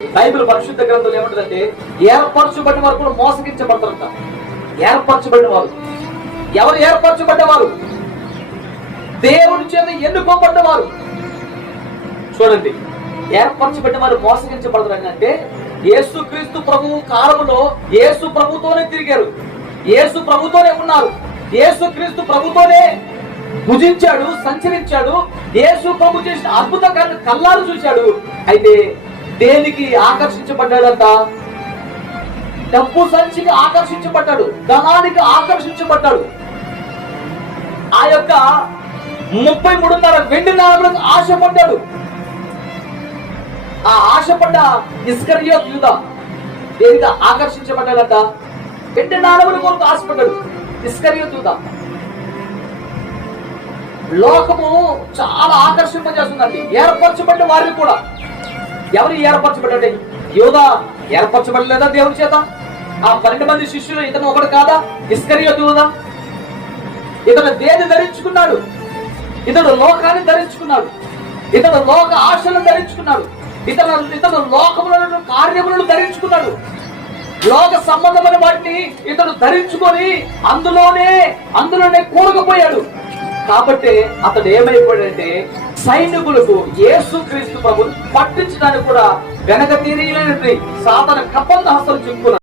Bible పరిశుద్ధ గ్రంథంలో ఏమంటుందంటే ఏర్పరచబడిన వారు కూడా మోసగించబడతారంట. ఏర్పరచబడిన వారు ఎవరు? ఏర్పరచబడ్డవారు, దేవుని చేత ఎన్నుకోబడ్డవారు. చూడండి, ఏర్పరచబడిన వారు మోసగించబడతారు అంటే యేసుక్రీస్తు ప్రభువు కాలంలో యేసు ప్రభుతోనే తిరిగారు, యేసు ప్రభుతోనే ఉన్నారు, యేసుక్రీస్తు ప్రభుతోనే భుజించాడు, సంచరించాడు, యేసు ప్రభు చేసిన అద్భుత కళ్ళాలు చూశాడు. అయితే దేనికి ఆకర్షించబడ్డాడంట? డబ్బు సంచికి ఆకర్షించబడ్డాడు, ధనానికి ఆకర్షించబడ్డాడు. ఆ యొక్క 33.5 వెండి నాణములకు ఆశపడ్డాడు. ఆ ఆశపడ్డ ఇస్కరియోతు యూదా దేనికి ఆకర్షించబడ్డాడంట? వెండి నాణముల కొరకు ఆశపడ్డాడు ఇస్కరియోతు యూదా. లోకము చాలా ఆకర్షింపజేస్తుందండి ఏర్పరచబడ్డ వారిని కూడా. ఎవరు ఏర్పరచబడ్డాడు? యూదా ఏర్పరచబడలేదా దేవుని చేత? ఆ 12 మంది శిష్యులు ఇతను ఒకడు కాదా? ఇస్కరియోతు యూదా. ఇతను దేని ధరించుకున్నాడు? ఇతడు లోకాన్ని ధరించుకున్నాడు, ఇతడు లోక ఆశలను ధరించుకున్నాడు, ఇతడు లోకములను కార్యములను ధరించుకున్నాడు. లోక సంబంధమైన వాటిని ఇతడు ధరించుకొని అందులోనే కూరుకుపోయాడు. కాబట్టి అతడు ఏమైపోయాడంటే సైనికులకు యేసుక్రీస్తు ప్రభువుని పట్టించడానికి కూడా వెనక తీరియలేని సాతాను కప్పంద హస్తలు చెప్పుకున్నాడు.